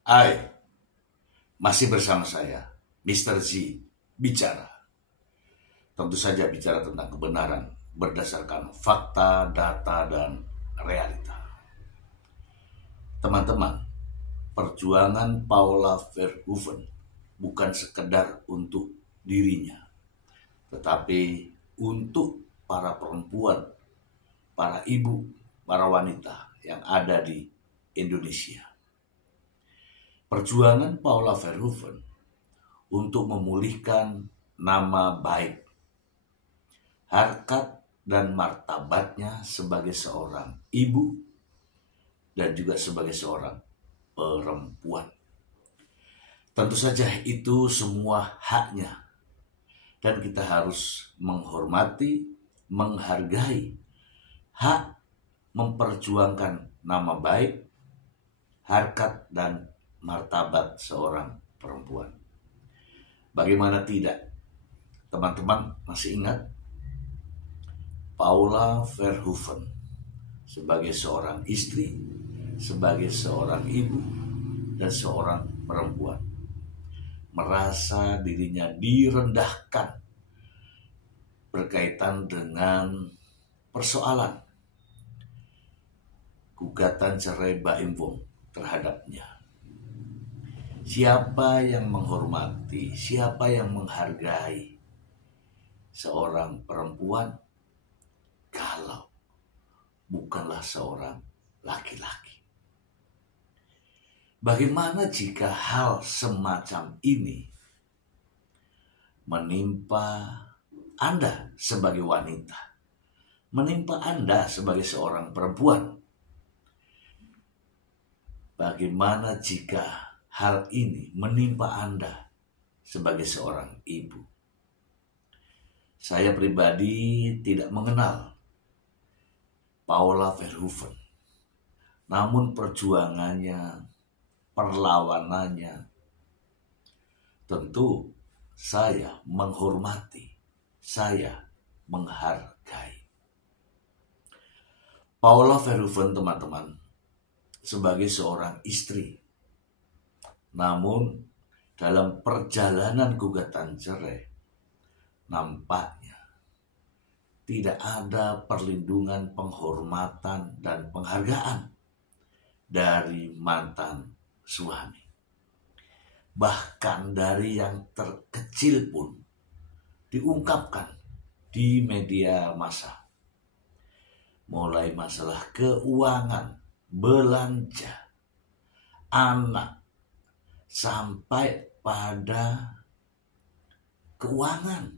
Hai, masih bersama saya, Mr. Z, bicara. Tentu saja bicara tentang kebenaran berdasarkan fakta, data, dan realita. Teman-teman, perjuangan Paula Verhoeven bukan sekedar untuk dirinya, tetapi untuk para perempuan, para ibu, para wanita yang ada di Indonesia. Perjuangan Paula Verhoeven untuk memulihkan nama baik, harkat dan martabatnya sebagai seorang ibu dan juga sebagai seorang perempuan. Tentu saja itu semua haknya dan kita harus menghormati, menghargai hak memperjuangkan nama baik, harkat dan martabat seorang perempuan. Bagaimana tidak? Teman-teman masih ingat Paula Verhoeven sebagai seorang istri, sebagai seorang ibu, dan seorang perempuan merasa dirinya direndahkan berkaitan dengan persoalan gugatan cerai Baim Wong terhadapnya. Siapa yang menghormati, siapa yang menghargai seorang perempuan kalau bukanlah seorang laki-laki? Bagaimana jika hal semacam ini menimpa Anda sebagai wanita, menimpa Anda sebagai seorang perempuan? Bagaimana jika hal ini menimpa Anda sebagai seorang ibu? Saya pribadi tidak mengenal Paula Verhoeven, namun perjuangannya, perlawanannya, tentu saya menghormati, saya menghargai. Paula Verhoeven, teman-teman, sebagai seorang istri, namun dalam perjalanan gugatan cerai, nampaknya tidak ada perlindungan, penghormatan, dan penghargaan dari mantan suami. Bahkan dari yang terkecil pun diungkapkan di media massa. Mulai masalah keuangan, belanja, anak, sampai pada keuangan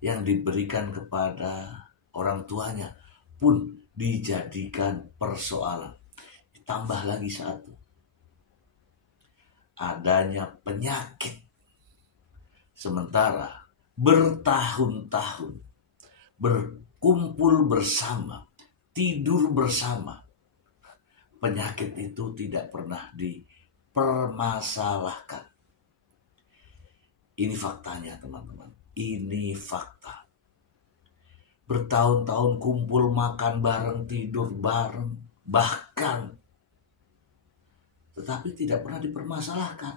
yang diberikan kepada orang tuanya pun dijadikan persoalan. Tambah lagi satu, adanya penyakit. Sementara bertahun-tahun berkumpul bersama, tidur bersama, penyakit itu tidak pernah dipermasalahkan. Ini faktanya, teman-teman. Ini fakta. Bertahun-tahun kumpul makan bareng, tidur bareng, bahkan tetapi tidak pernah dipermasalahkan.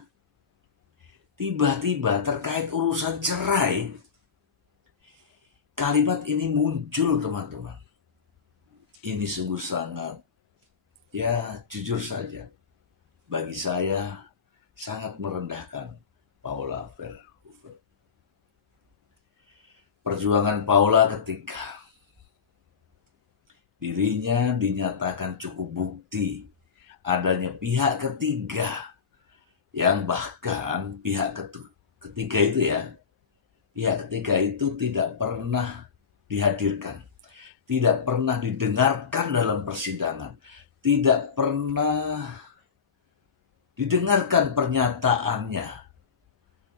Tiba-tiba terkait urusan cerai, kalimat ini muncul, teman-teman. Ini sungguh sangat, ya jujur saja, bagi saya sangat merendahkan Paula Verhoeven. Perjuangan Paula ketika dirinya dinyatakan cukup bukti adanya pihak ketiga, yang bahkan pihak ketiga itu pihak ketiga itu tidak pernah dihadirkan, tidak pernah didengarkan dalam persidangan, tidak pernah didengarkan pernyataannya,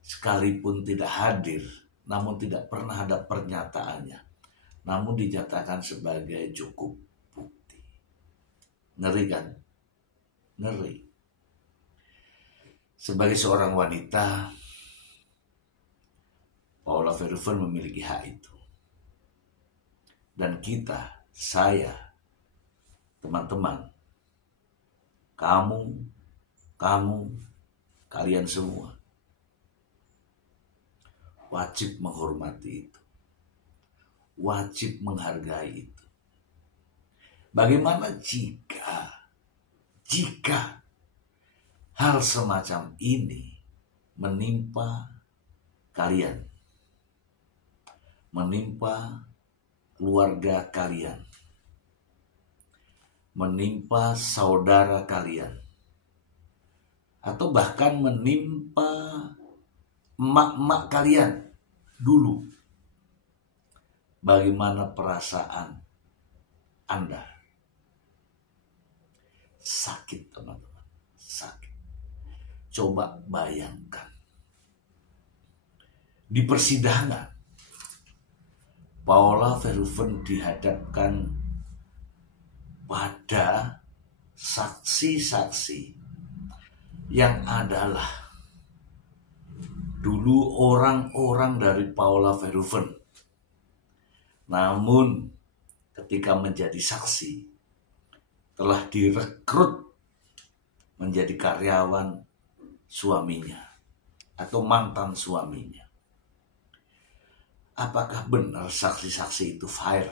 sekalipun tidak hadir, namun tidak pernah ada pernyataannya, namun dinyatakan sebagai cukup bukti. Ngeri kan? Ngeri. Sebagai seorang wanita, Paula Verhoeven memiliki hak itu. Dan kita, saya, teman-teman, kamu, kamu, kalian semua wajib menghormati itu, wajib menghargai itu. Bagaimana jika hal semacam ini menimpa kalian, menimpa keluarga kalian, menimpa saudara kalian, atau bahkan menimpa emak-emak kalian dulu? Bagaimana perasaan Anda? Sakit, teman-teman, sakit. Coba bayangkan, di persidangan Paula Verhoeven dihadapkan pada saksi-saksi yang adalah dulu orang-orang dari Paula Verhoeven. Namun ketika menjadi saksi telah direkrut menjadi karyawan suaminya atau mantan suaminya. Apakah benar saksi-saksi itu fair?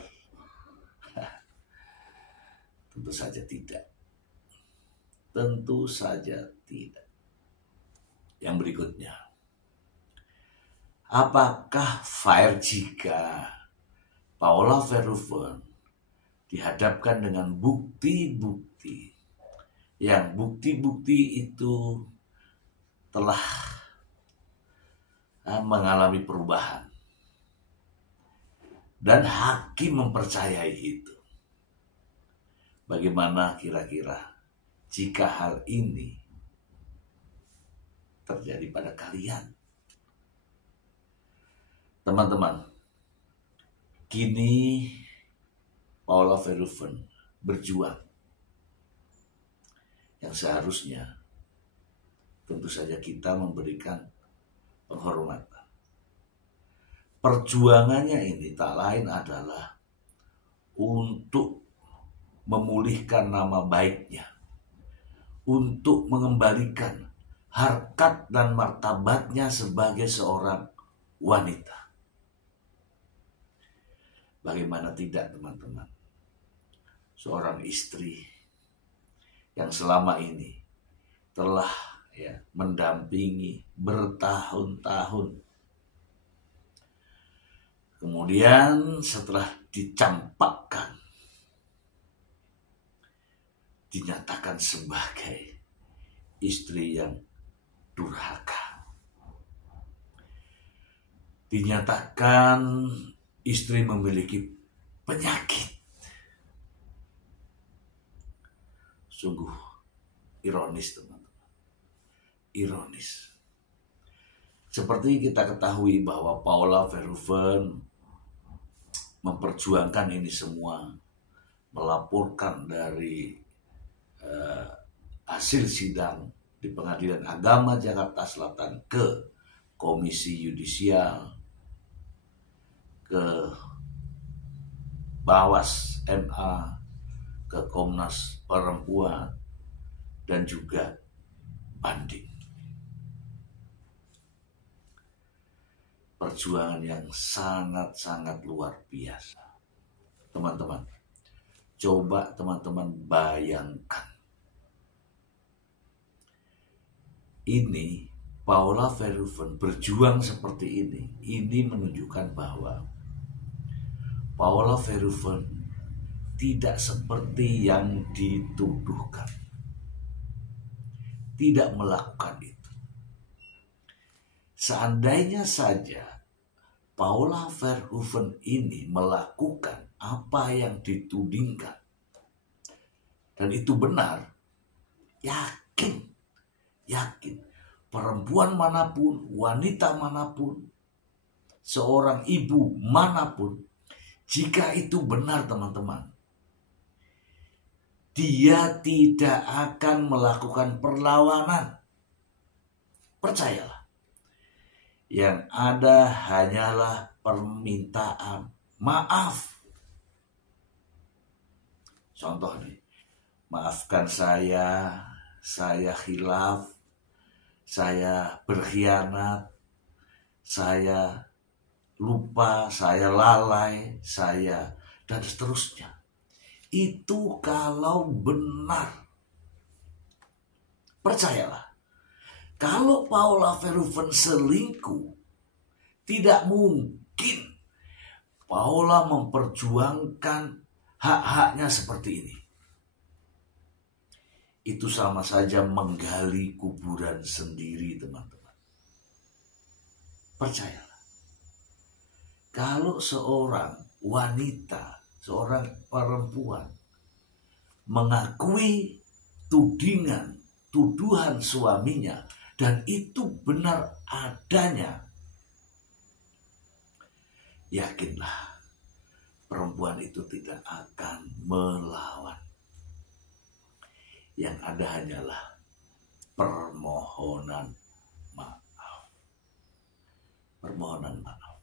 Tentu saja tidak. Tentu saja tidak. Yang berikutnya, apakah fair jika Paula Verhoeven dihadapkan dengan bukti-bukti yang bukti-bukti itu telah mengalami perubahan dan hakim mempercayai itu? Bagaimana kira-kira jika hal ini terjadi pada kalian? Teman-teman, kini Paula Verhoeven berjuang yang seharusnya tentu saja kita memberikan penghormatan. Perjuangannya ini tak lain adalah untuk memulihkan nama baiknya, untuk mengembalikan harkat dan martabatnya sebagai seorang wanita. Bagaimana tidak, teman-teman? Seorang istri yang selama ini telah mendampingi bertahun-tahun, kemudian setelah dicampakkan, dinyatakan sebagai istri yang durhaka, dinyatakan istri memiliki penyakit. Sungguh ironis, teman-teman. Ironis. Seperti kita ketahui bahwa Paula Verhoeven memperjuangkan ini semua, melaporkan dari hasil sidang di Pengadilan Agama Jakarta Selatan ke Komisi Yudisial, ke Bawas MA, ke Komnas Perempuan, dan juga banding. Perjuangan yang sangat-sangat luar biasa. Teman-teman, coba teman-teman bayangkan. Ini Paula Verhoeven berjuang seperti ini. Ini menunjukkan bahwa Paula Verhoeven tidak seperti yang dituduhkan. Tidak melakukan itu. Seandainya saja Paula Verhoeven ini melakukan apa yang ditudingkan dan itu benar, yakin perempuan manapun, wanita manapun, seorang ibu manapun, jika itu benar, teman-teman, dia tidak akan melakukan perlawanan. Percayalah. Yang ada hanyalah permintaan maaf. Contoh nih, maafkan saya saya khilaf, saya berkhianat, saya lupa, saya lalai, saya dan seterusnya. Itu kalau benar. Percayalah, kalau Paula Verhoeven selingkuh, tidak mungkin Paula memperjuangkan hak-haknya seperti ini. Itu sama saja menggali kuburan sendiri, teman-teman. Percayalah, kalau seorang wanita, seorang perempuan mengakui tuduhan suaminya dan itu benar adanya, yakinlah perempuan itu tidak akan melawan. Yang ada hanyalah permohonan maaf. Permohonan maaf.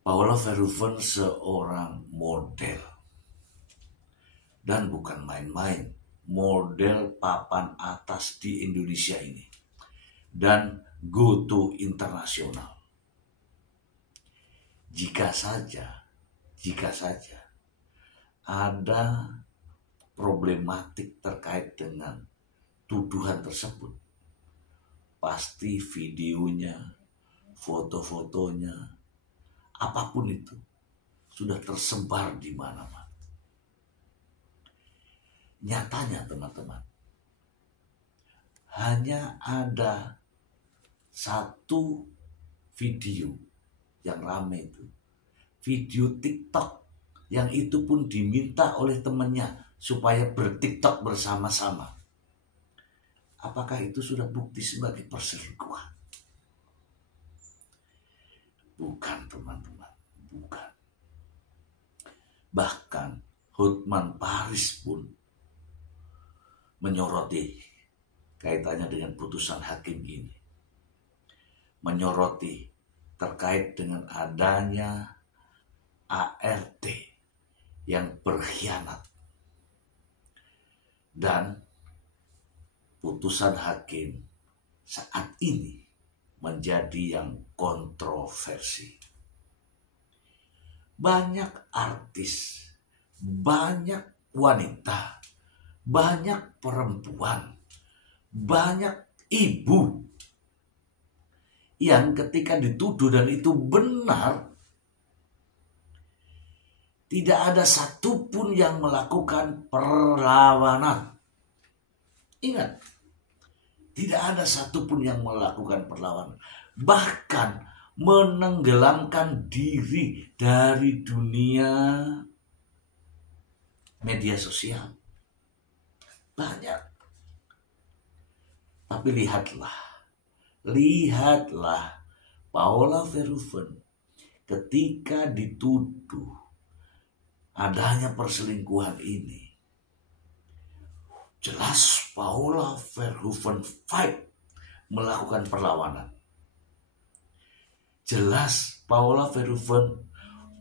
Paula Verhoeven seorang model. Dan bukan main-main. Model papan atas di Indonesia ini. Dan go to internasional. Jika saja ada problematik terkait dengan tuduhan tersebut, pasti videonya, foto-fotonya, apapun itu sudah tersebar di mana-mana. Nyatanya teman-teman, hanya ada satu video yang ramai itu, video TikTok, yang itu pun diminta oleh temannya supaya bertiktok bersama-sama. Apakah itu sudah bukti sebagai perselingkuhan? Bukan, teman-teman, bukan. Bahkan Hotman Paris pun menyoroti kaitannya dengan putusan hakim ini. Menyoroti terkait dengan adanya ART yang berkhianat. Dan putusan hakim saat ini menjadi yang kontroversi. Banyak artis, banyak wanita, banyak perempuan, banyak ibu yang ketika dituduh dan itu benar, tidak ada satupun yang melakukan perlawanan. Ingat, tidak ada satupun yang melakukan perlawanan. Bahkan menenggelamkan diri dari dunia media sosial. Banyak. Tapi lihatlah Paula Verhoeven ketika dituduh adanya perselingkuhan ini. Jelas Paula Verhoeven fight, melakukan perlawanan. Jelas Paula Verhoeven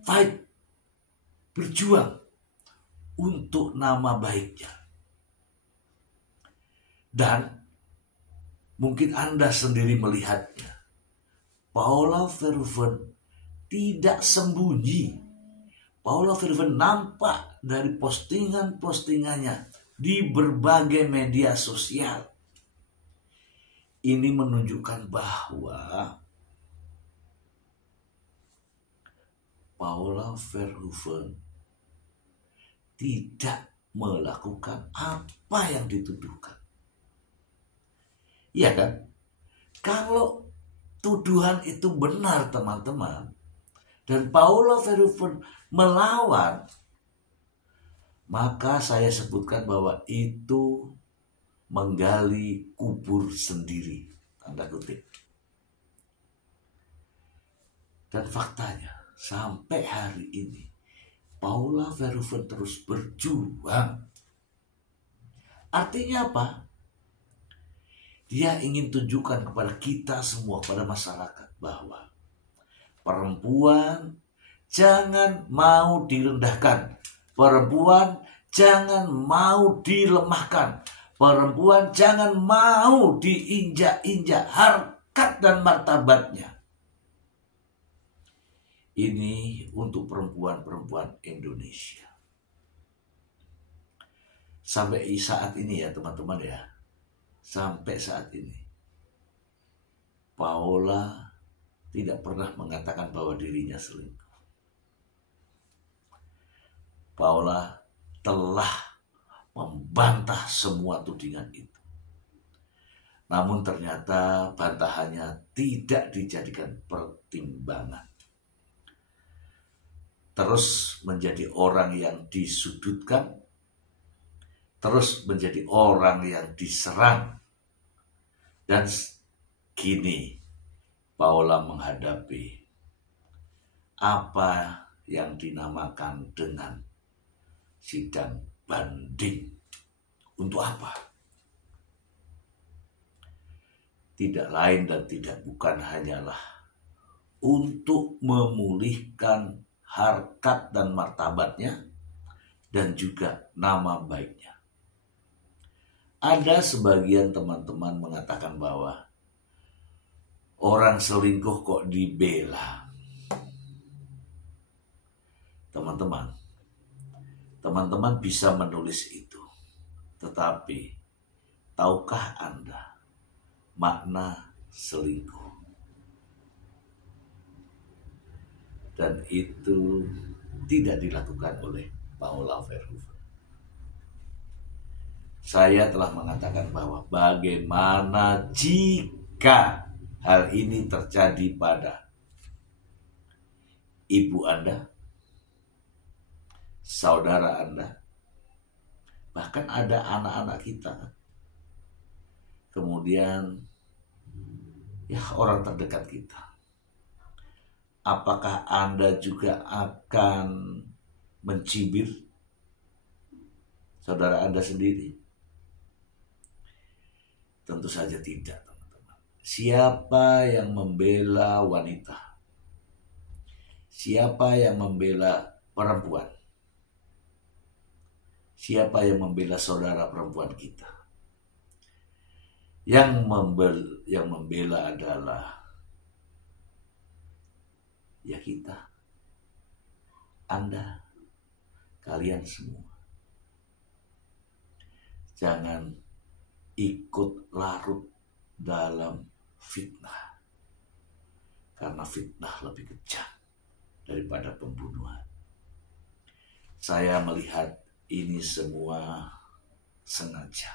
fight, berjuang untuk nama baiknya. Dan mungkin Anda sendiri melihatnya. Paula Verhoeven tidak sembunyi. Paula Verhoeven nampak dari postingan-postingannya di berbagai media sosial. Ini menunjukkan bahwa Paula Verhoeven tidak melakukan apa yang dituduhkan. Iya kan? Kalau tuduhan itu benar, teman-teman, dan Paula Verhoeven melawan, maka saya sebutkan bahwa itu menggali kubur sendiri, tanda kutip. Dan faktanya sampai hari ini Paula Verhoeven terus berjuang. Artinya apa? Dia ingin tunjukkan kepada kita semua, pada masyarakat, bahwa perempuan jangan mau direndahkan. Perempuan jangan mau dilemahkan. Perempuan jangan mau diinjak-injak harkat dan martabatnya. Ini untuk perempuan-perempuan Indonesia. Sampai saat ini ya teman-teman ya. Sampai saat ini. Paula tidak pernah mengatakan bahwa dirinya selingkuh. Paula telah membantah semua tudingan itu. Namun ternyata bantahannya tidak dijadikan pertimbangan. Terus menjadi orang yang disudutkan, terus menjadi orang yang diserang. Dan kini Paula menghadapi apa yang dinamakan dengan sidang banding. Untuk apa? Tidak lain dan tidak bukan hanyalah untuk memulihkan harkat dan martabatnya dan juga nama baiknya. Ada sebagian teman-teman mengatakan bahwa orang selingkuh kok dibela. Teman-teman bisa menulis itu. Tetapi tahukah Anda makna selingkuh? Dan itu tidak dilakukan oleh Paula Verhoeven. Saya telah mengatakan bahwa bagaimana jika hal ini terjadi pada ibu Anda, saudara Anda, bahkan ada anak-anak kita. Kemudian ya orang terdekat kita. Apakah Anda juga akan mencibir saudara Anda sendiri? Tentu saja tidak, teman-teman. Siapa yang membela wanita? Siapa yang membela perempuan? Siapa yang membela saudara perempuan kita? Yang membela adalah ya kita, Anda, kalian semua. Jangan ikut larut dalam fitnah. Karena fitnah lebih kejam daripada pembunuhan. Saya melihat ini semua sengaja.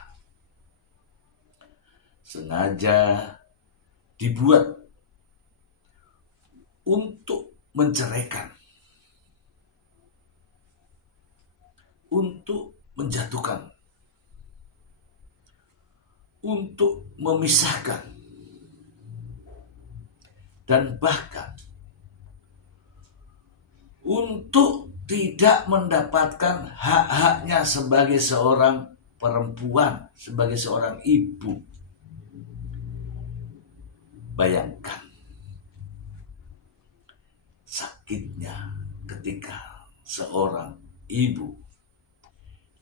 Sengaja dibuat untuk menceraikan, untuk menjatuhkan, untuk memisahkan, dan bahkan untuk tidak mendapatkan hak-haknya sebagai seorang perempuan, sebagai seorang ibu. Bayangkan sakitnya ketika seorang ibu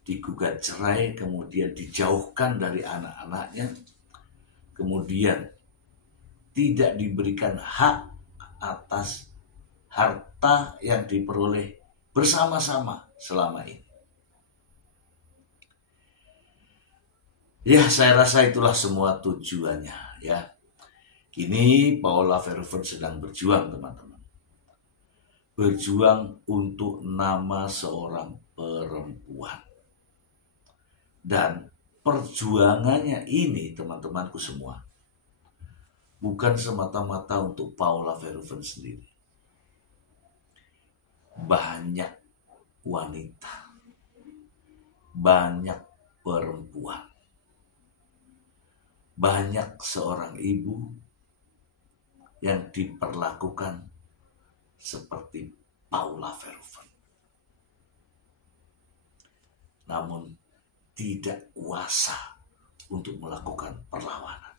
digugat cerai, kemudian dijauhkan dari anak-anaknya, kemudian tidak diberikan hak atas harta yang diperoleh bersama-sama selama ini. Ya, saya rasa itulah semua tujuannya ya. Kini Paula Verhoeven sedang berjuang, teman-teman. Berjuang untuk nama seorang perempuan. Dan perjuangannya ini, teman-temanku semua, bukan semata-mata untuk Paula Verhoeven sendiri. Banyak wanita, banyak perempuan, banyak seorang ibu yang diperlakukan seperti Paula Verhoeven. Namun tidak kuasa untuk melakukan perlawanan.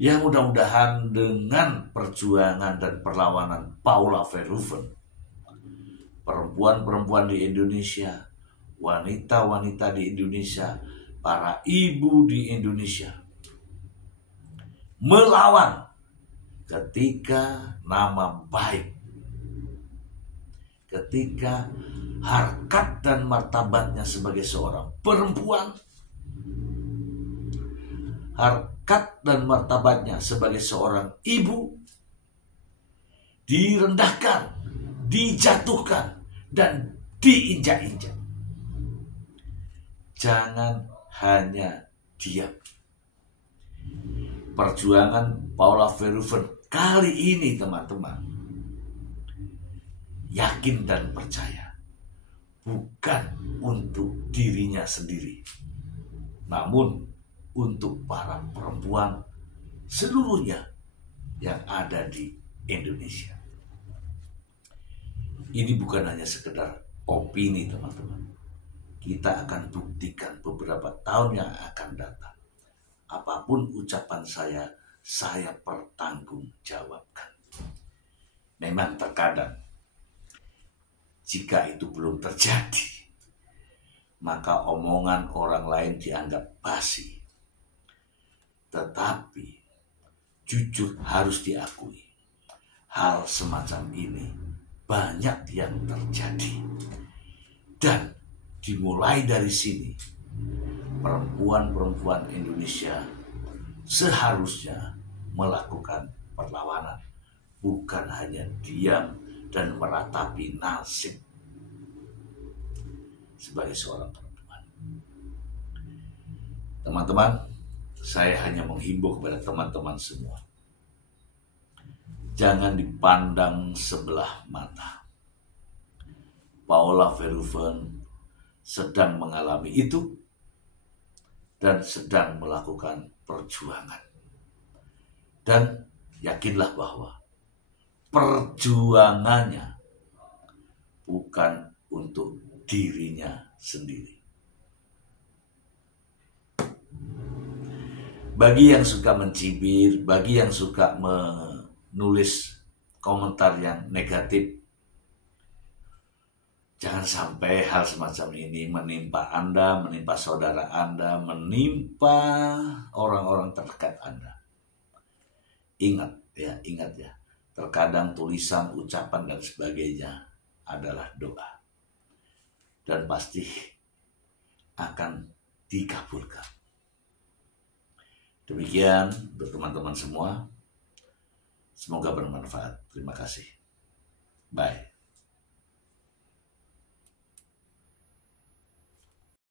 Ya, mudah-mudahan dengan perjuangan dan perlawanan Paula Verhoeven, perempuan-perempuan di Indonesia, wanita-wanita di Indonesia, para ibu di Indonesia melawan ketika nama baik, ketika harkat dan martabatnya sebagai seorang perempuan, harkat dan martabatnya sebagai seorang ibu direndahkan, dijatuhkan, dan diinjak-injak. Jangan hanya diam. Perjuangan Paula Verhoeven kali ini, teman-teman, yakin dan percaya, bukan untuk dirinya sendiri, namun untuk para perempuan seluruhnya yang ada di Indonesia. Ini bukan hanya sekedar opini, teman-teman. Kita akan buktikan beberapa tahun yang akan datang. Apapun ucapan saya pertanggungjawabkan. Memang terkadang jika itu belum terjadi, maka omongan orang lain dianggap basi. Tetapi jujur harus diakui, hal semacam ini banyak yang terjadi. Dan dimulai dari sini, perempuan-perempuan Indonesia seharusnya melakukan perlawanan, bukan hanya diam dan meratapi nasib sebagai seorang perempuan. Teman-teman, saya hanya menghimbau kepada teman-teman semua, jangan dipandang sebelah mata. Paula Verhoeven sedang mengalami itu dan sedang melakukan perjuangan. Dan yakinlah bahwa perjuangannya bukan untuk dirinya sendiri. Bagi yang suka mencibir, bagi yang suka menulis komentar yang negatif, jangan sampai hal semacam ini menimpa Anda, menimpa saudara Anda, menimpa orang-orang terdekat Anda. Ingat ya, terkadang tulisan, ucapan, dan sebagainya adalah doa. Dan pasti akan dikabulkan. Demikian untuk teman-teman semua. Semoga bermanfaat. Terima kasih. Bye.